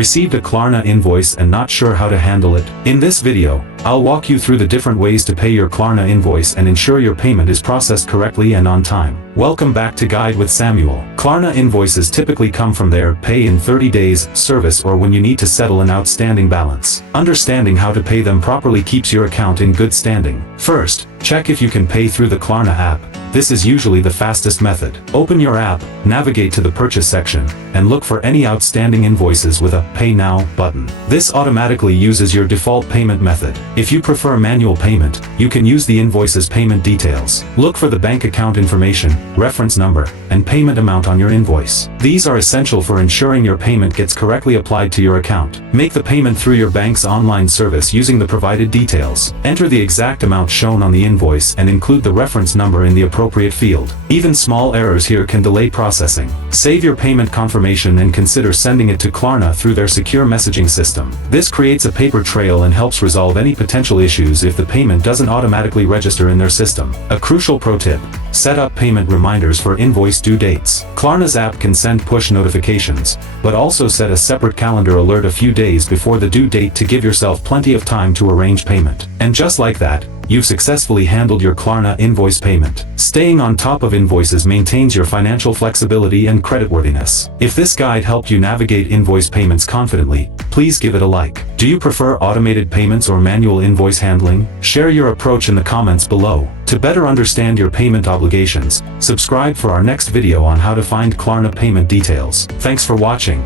Received a Klarna invoice and not sure how to handle it? In this video, I'll walk you through the different ways to pay your Klarna invoice and ensure your payment is processed correctly and on time. Welcome back to Guide with Samuel. Klarna invoices typically come from their pay in 30 days service or when you need to settle an outstanding balance. Understanding how to pay them properly keeps your account in good standing. First, check if you can pay through the Klarna app. This is usually the fastest method. Open your app, navigate to the purchase section, and look for any outstanding invoices with a Pay Now button. This automatically uses your default payment method. If you prefer manual payment, you can use the invoice's payment details. Look for the bank account information, reference number, and payment amount on your invoice. These are essential for ensuring your payment gets correctly applied to your account. Make the payment through your bank's online service using the provided details. Enter the exact amount shown on the invoice and include the reference number in the appropriate field. Even small errors here can delay processing. Save your payment confirmation and consider sending it to Klarna through their secure messaging system. This creates a paper trail and helps resolve any potential issues if the payment doesn't automatically register in their system. A crucial pro tip: set up payment reminders for invoice due dates. Klarna's app can send push notifications, but also set a separate calendar alert a few days before the due date to give yourself plenty of time to arrange payment. And just like that, you've successfully handled your Klarna invoice payment. Staying on top of invoices maintains your financial flexibility and creditworthiness. If this guide helped you navigate invoice payments confidently, please give it a like. Do you prefer automated payments or manual invoice handling? Share your approach in the comments below. To better understand your payment obligations, subscribe for our next video on how to find Klarna payment details. Thanks for watching.